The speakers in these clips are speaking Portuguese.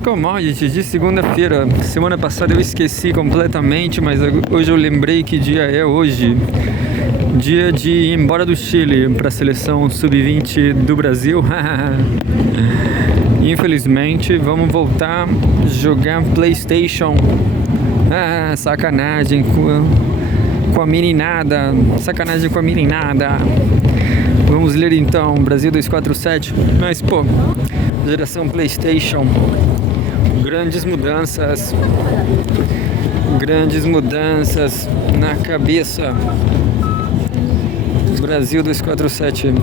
Notícias Commodities de segunda-feira. Semana passada eu esqueci completamente, mas hoje eu lembrei que dia é hoje. Dia de ir embora do Chile para a seleção sub-20 do Brasil. Infelizmente, vamos voltar a jogar PlayStation. Sacanagem com a meninada. Sacanagem com a meninada. Vamos ler então Brasil 247. Mas pô, geração PlayStation. Grandes mudanças na cabeça. Brasil 247.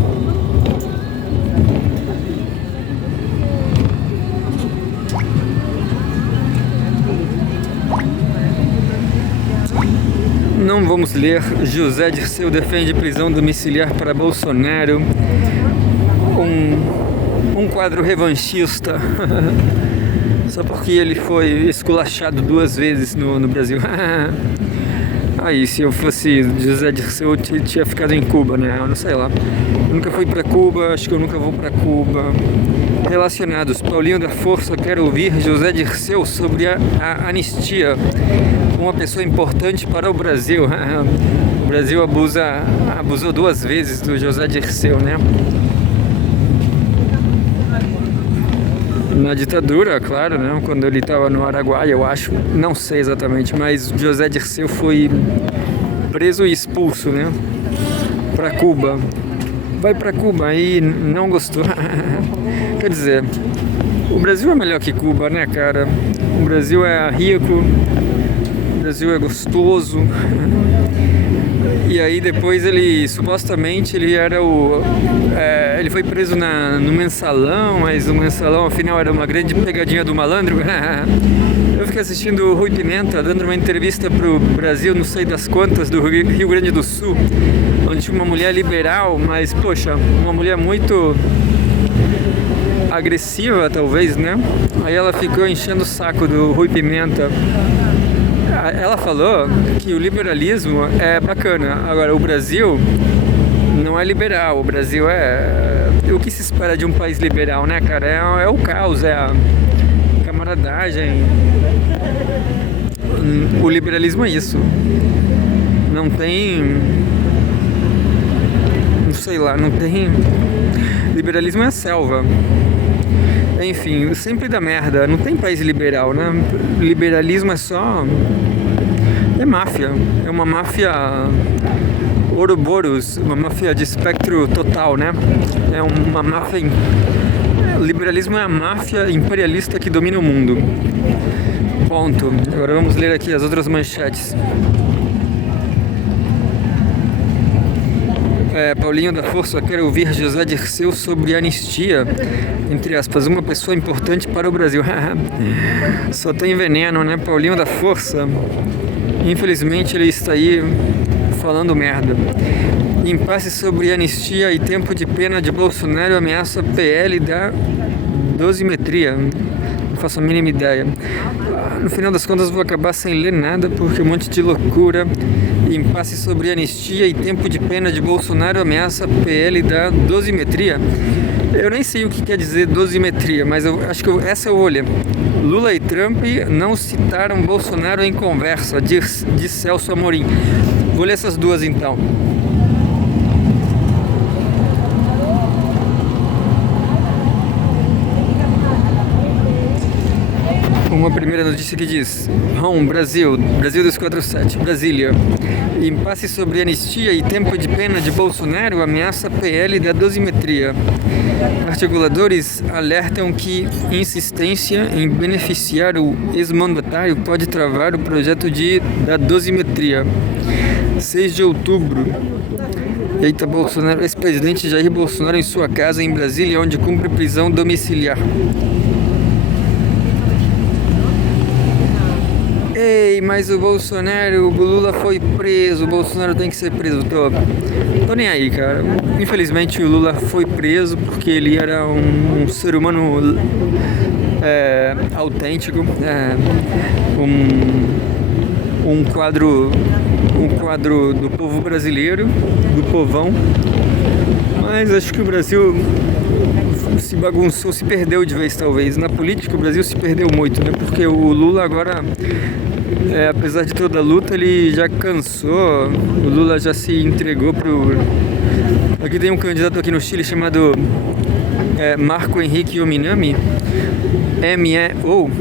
Não vamos ler. José Dirceu defende prisão domiciliar para Bolsonaro. Um quadro revanchista. Só porque ele foi esculachado 2 vezes no Brasil. Aí, se eu fosse José Dirceu, eu tinha ficado em Cuba, né? Eu não sei lá. Eu nunca fui pra Cuba, acho que eu nunca vou pra Cuba. Relacionados, Paulinho da Força quer ouvir José Dirceu sobre a anistia. Uma pessoa importante para o Brasil. O Brasil abusou 2 vezes do José Dirceu, né? Na ditadura, claro, né? Quando ele estava no Araguaia, eu acho, não sei exatamente, mas José Dirceu foi preso e expulso, né? Para Cuba. Vai para Cuba e não gostou. Quer dizer, o Brasil é melhor que Cuba, né, cara? O Brasil é rico, o Brasil é gostoso. E aí depois ele, supostamente, ele foi preso no Mensalão, mas o Mensalão afinal era uma grande pegadinha do malandro. Eu fiquei assistindo o Rui Pimenta dando uma entrevista pro Brasil, não sei das quantas, do Rio Grande do Sul, onde tinha uma mulher liberal, mas poxa, uma mulher muito agressiva talvez, né? Aí ela ficou enchendo o saco do Rui Pimenta. Ela falou que o liberalismo é bacana, agora o Brasil não é liberal, o Brasil é o que se espera de um país liberal, né, cara? É o caos, é a camaradagem. O liberalismo é isso. Não tem, sei lá, não tem. Liberalismo é a selva. Enfim, sempre dá merda. Não tem país liberal, né? Liberalismo é só... é máfia. É uma máfia Ouroboros, uma máfia de espectro total, né? É uma máfia... Liberalismo é a máfia imperialista que domina o mundo. Ponto. Agora vamos ler aqui as outras manchetes. Paulinho da Força quer ouvir José Dirceu sobre anistia, entre aspas, uma pessoa importante para o Brasil. Só tem veneno, né? Paulinho da Força, infelizmente ele está aí falando merda. Impasse sobre anistia e tempo de pena de Bolsonaro ameaça PL da dosimetria. Não faço a mínima ideia. No final das contas vou acabar sem ler nada porque um monte de loucura. Impasse sobre anistia e tempo de pena de Bolsonaro ameaça PL da dosimetria. Eu nem sei o que quer dizer dosimetria, mas eu acho que essa eu vou ler. Lula e Trump não citaram Bolsonaro em conversa, diz Celso Amorim. Vou ler essas duas então. Uma primeira notícia que diz: Brasil 247, Brasília. Impasse sobre anistia e tempo de pena de Bolsonaro ameaça PL da dosimetria. Articuladores alertam que insistência em beneficiar o ex-mandatário pode travar o projeto da dosimetria. 6 de outubro. Eita, Bolsonaro, ex-presidente Jair Bolsonaro em sua casa em Brasília, onde cumpre prisão domiciliar. Ei, mas o Lula foi preso, o Bolsonaro tem que ser preso. Tô nem aí, cara. Infelizmente o Lula foi preso porque ele era um ser humano autêntico, um quadro do povo brasileiro, do povão. Mas acho que o Brasil se bagunçou, se perdeu de vez talvez. Na política o Brasil se perdeu muito, né? Porque o Lula agora, apesar de toda a luta, ele já cansou. O Lula já se entregou pro... Aqui tem um candidato aqui no Chile chamado Marco Henrique Ominami, MEO.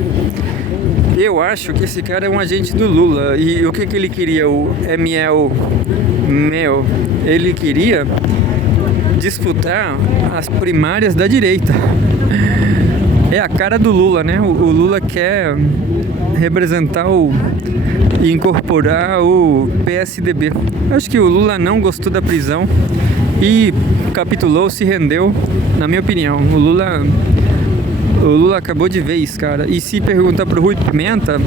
Eu acho que esse cara é um agente do Lula. E o que ele queria, o MEO? Ele queria disputar as primárias da direita. É a cara do Lula, né? O Lula quer representar e incorporar o PSDB. Acho que o Lula não gostou da prisão e capitulou, se rendeu, na minha opinião. O Lula acabou de vez, cara. E se perguntar pro Rui Pimenta,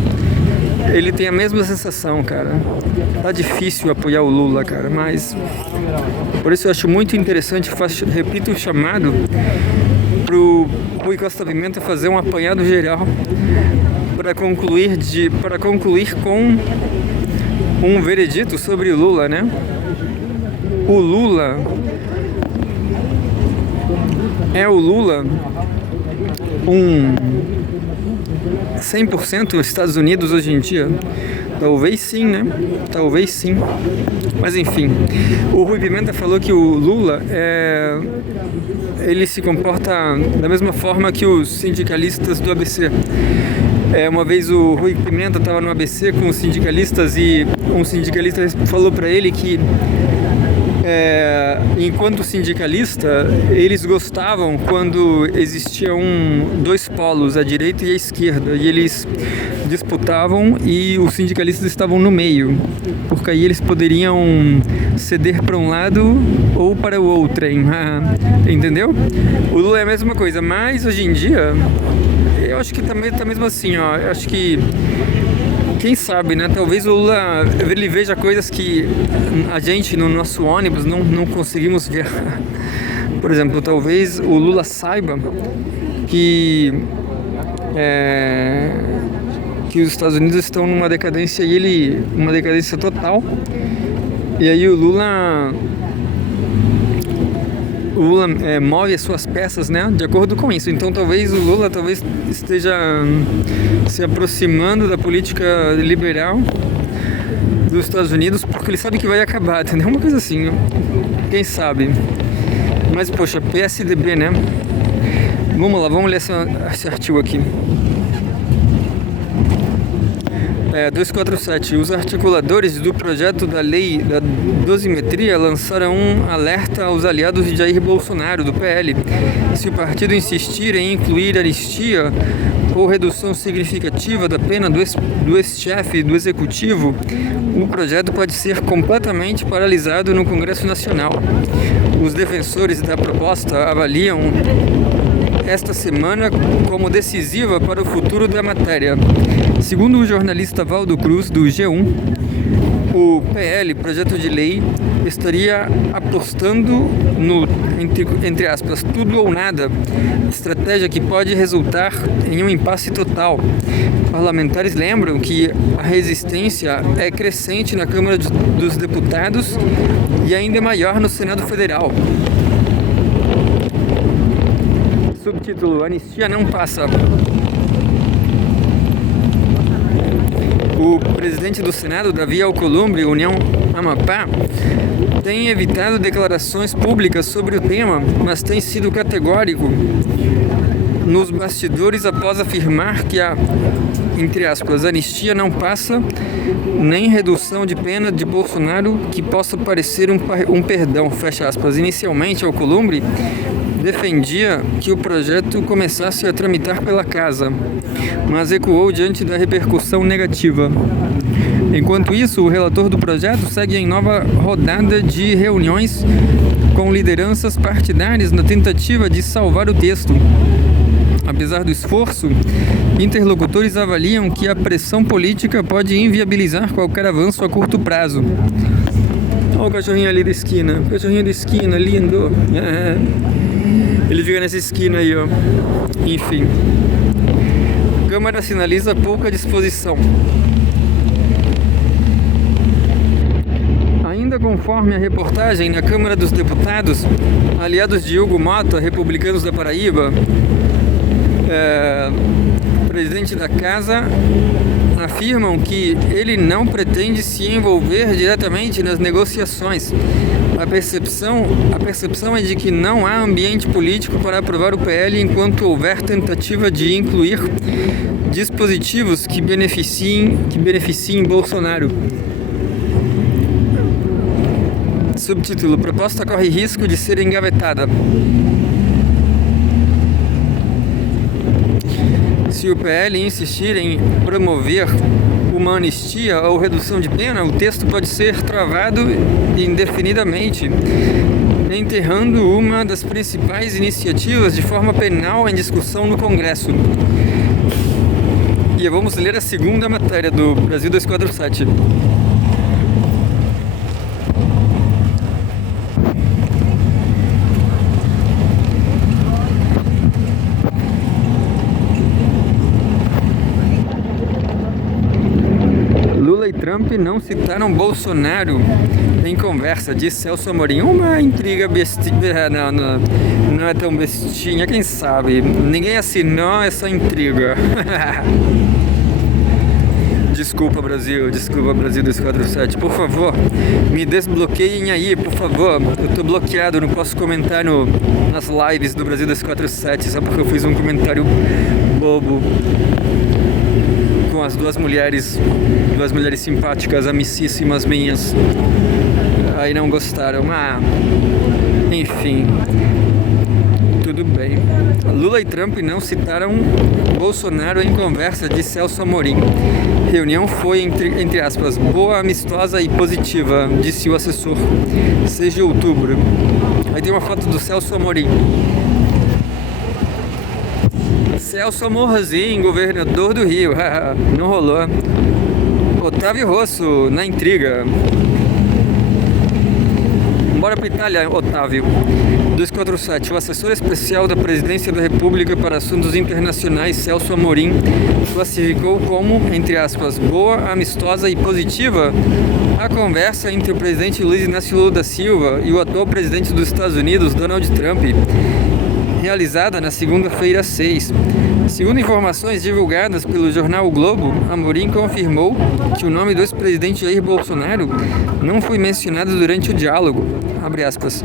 ele tem a mesma sensação, cara. Tá difícil apoiar o Lula, cara, mas por isso eu acho muito interessante, repito o chamado pro Rui Costa Pimenta fazer um apanhado geral para concluir com um veredito sobre o Lula, né? O Lula um 100% nos Estados Unidos hoje em dia? Talvez sim, né? Talvez sim. Mas enfim, o Rui Pimenta falou que o Lula ele se comporta da mesma forma que os sindicalistas do ABC. Uma vez o Rui Pimenta estava no ABC com os sindicalistas e um sindicalista falou para ele que enquanto sindicalista, eles gostavam quando existia dois polos, a direita e a esquerda, e eles disputavam e os sindicalistas estavam no meio, porque aí eles poderiam ceder para um lado ou para o outro, hein? Entendeu? O Lula é a mesma coisa, mas hoje em dia, eu acho que tá mesmo assim, ó, eu acho que quem sabe, né? Talvez o Lula ele veja coisas que a gente no nosso ônibus não conseguimos ver. Por exemplo, talvez o Lula saiba que os Estados Unidos estão numa decadência uma decadência total. E aí o Lula move as suas peças, né, de acordo com isso. Então talvez o Lula esteja se aproximando da política liberal dos Estados Unidos porque ele sabe que vai acabar, entendeu? Uma coisa assim, quem sabe. Mas poxa, PSDB, né? Vamos lá, vamos ler esse artigo aqui. 247. Os articuladores do projeto da lei da dosimetria lançaram um alerta aos aliados de Jair Bolsonaro, do PL. Se o partido insistir em incluir anistia ou redução significativa da pena do ex-chefe do Executivo, o projeto pode ser completamente paralisado no Congresso Nacional. Os defensores da proposta avaliam esta semana como decisiva para o futuro da matéria. Segundo o jornalista Valdo Cruz, do G1, o PL, projeto de lei, estaria apostando no, entre aspas, tudo ou nada, estratégia que pode resultar em um impasse total. Parlamentares lembram que a resistência é crescente na Câmara dos Deputados e ainda maior no Senado Federal. Subtítulo: Anistia não passa. O presidente do Senado, Davi Alcolumbre, União Amapá, tem evitado declarações públicas sobre o tema, mas tem sido categórico nos bastidores após afirmar que a, entre aspas, anistia não passa, nem redução de pena de Bolsonaro que possa parecer um perdão, fecha aspas. Inicialmente, Alcolumbre defendia que o projeto começasse a tramitar pela Casa, mas recuou diante da repercussão negativa. Enquanto isso, o relator do projeto segue em nova rodada de reuniões com lideranças partidárias na tentativa de salvar o texto. Apesar do esforço, interlocutores avaliam que a pressão política pode inviabilizar qualquer avanço a curto prazo. Olha o cachorrinho ali da esquina, cachorrinho da esquina, lindo. Ele fica nessa esquina aí, ó. Enfim. Câmara sinaliza pouca disposição. Ainda Ainda conforme a reportagem, na Câmara dos Deputados, aliados de Hugo Mota, republicanos da Paraíba, presidente da casa, afirmam que ele não pretende se envolver diretamente nas negociações. A percepção é de que não há ambiente político para aprovar o PL enquanto houver tentativa de incluir dispositivos que beneficiem Bolsonaro. Subtítulo: Proposta corre risco de ser engavetada. Se o PL insistir em promover uma anistia ou redução de pena, o texto pode ser travado indefinidamente, enterrando uma das principais iniciativas de forma penal em discussão no Congresso. E vamos ler a segunda matéria do Brasil 247. Lula e Trump não citaram Bolsonaro em conversa, disse Celso Amorim. Uma intriga bestinha, não é tão bestinha, quem sabe? Ninguém assinou essa intriga. Desculpa Brasil 247, por favor, me desbloqueiem aí, por favor. Eu tô bloqueado, não posso comentar nas lives do Brasil 247, só porque eu fiz um comentário bobo com as duas mulheres simpáticas, amicíssimas minhas. Aí não gostaram, mas enfim, tudo bem. Lula e Trump não citaram Bolsonaro em conversa, disse Celso Amorim. Reunião foi, entre aspas, boa, amistosa e positiva, disse o assessor. 6 de outubro. Aí tem uma foto do Celso Amorim. Celso Amorzinho, governador do Rio. Não rolou. Otávio Rosso, na intriga. Bora pra Itália, Otávio. 247. O assessor especial da Presidência da República para Assuntos Internacionais, Celso Amorim, classificou como, entre aspas, boa, amistosa e positiva a conversa entre o presidente Luiz Inácio Lula da Silva e o atual presidente dos Estados Unidos, Donald Trump, realizada na segunda-feira 6. Segundo informações divulgadas pelo jornal O Globo, Amorim confirmou que o nome do ex-presidente Jair Bolsonaro não foi mencionado durante o diálogo. Abre aspas.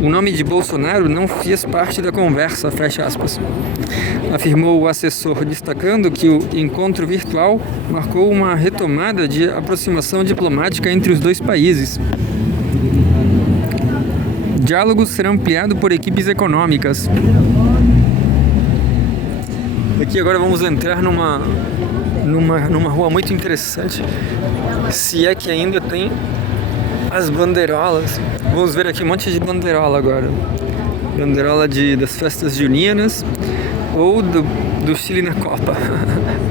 O nome de Bolsonaro não fez parte da conversa, fecha aspas. Afirmou o assessor, destacando que o encontro virtual marcou uma retomada de aproximação diplomática entre os dois países. Diálogos serão ampliados por equipes econômicas. Aqui agora vamos entrar numa rua muito interessante, se é que ainda tem as bandeirolas. Vamos ver aqui um monte de bandeirola agora. Bandeirola das festas juninas ou do Chile na Copa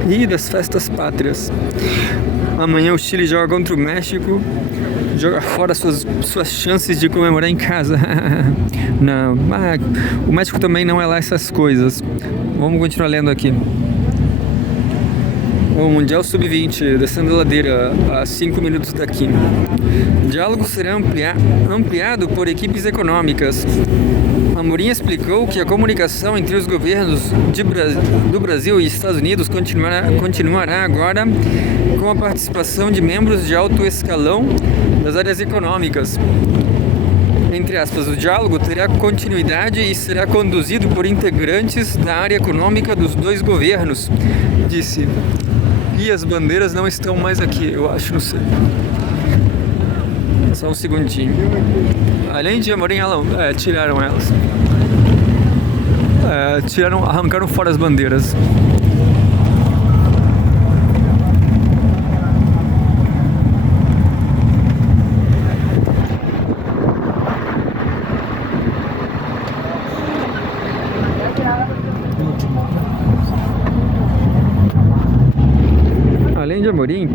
e das festas pátrias. Amanhã o Chile joga contra o México, joga fora suas chances de comemorar em casa. Não, o México também não é lá essas coisas. Vamos continuar lendo aqui. O Mundial Sub-20, descendo a ladeira a 5 minutos daqui. O diálogo será ampliado por equipes econômicas. Amorim explicou que a comunicação entre os governos do Brasil e Estados Unidos continuará agora com a participação de membros de alto escalão das áreas econômicas. Entre aspas, o diálogo terá continuidade e será conduzido por integrantes da área econômica dos dois governos, disse. E as bandeiras não estão mais aqui, eu acho, não sei. Só um segundinho. Além de Amorim, tiraram elas. Arrancaram fora as bandeiras. Além de Amorim,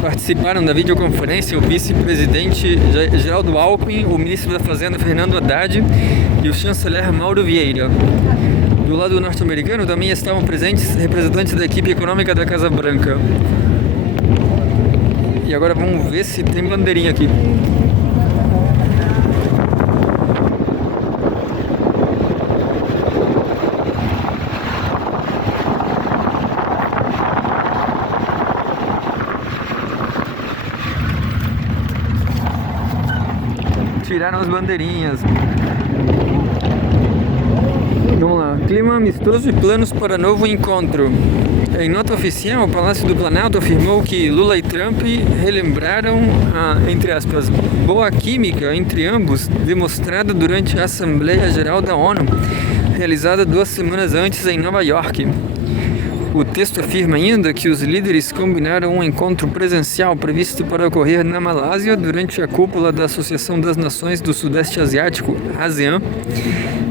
participaram da videoconferência o vice-presidente Geraldo Alckmin, o ministro da Fazenda Fernando Haddad e o chanceler Mauro Vieira. Do lado norte-americano também estavam presentes representantes da equipe econômica da Casa Branca. E agora vamos ver se tem bandeirinha aqui. Tiraram as bandeirinhas. Vamos lá. Clima amistoso e planos para novo encontro. Em nota oficial, o Palácio do Planalto afirmou que Lula e Trump relembraram a, entre aspas, boa química entre ambos, demonstrada durante a Assembleia Geral da ONU, realizada 2 semanas antes em Nova York. O texto afirma ainda que os líderes combinaram um encontro presencial previsto para ocorrer na Malásia durante a cúpula da Associação das Nações do Sudeste Asiático, ASEAN.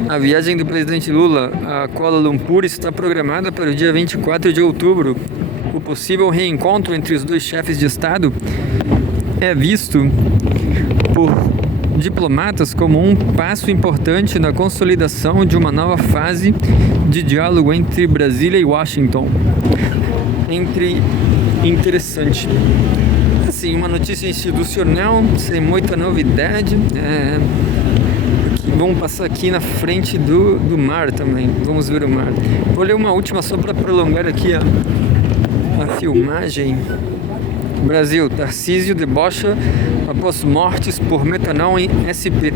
A viagem do presidente Lula a Kuala Lumpur está programada para o dia 24 de outubro. O possível reencontro entre os dois chefes de Estado é visto por diplomatas como um passo importante na consolidação de uma nova fase de diálogo entre Brasília e Washington. Interessante. Assim, uma notícia institucional, sem muita novidade. Vamos passar aqui na frente do mar também. Vamos ver o mar. Vou ler uma última só para prolongar aqui a filmagem. Brasil, Tarcísio debocha após mortes por metanol em SP.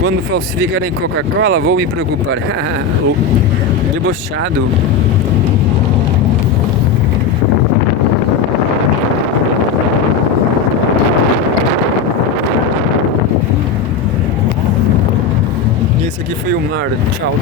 Quando falsificarem Coca-Cola, vou me preocupar. Debochado. E esse aqui foi o mar. Tchau.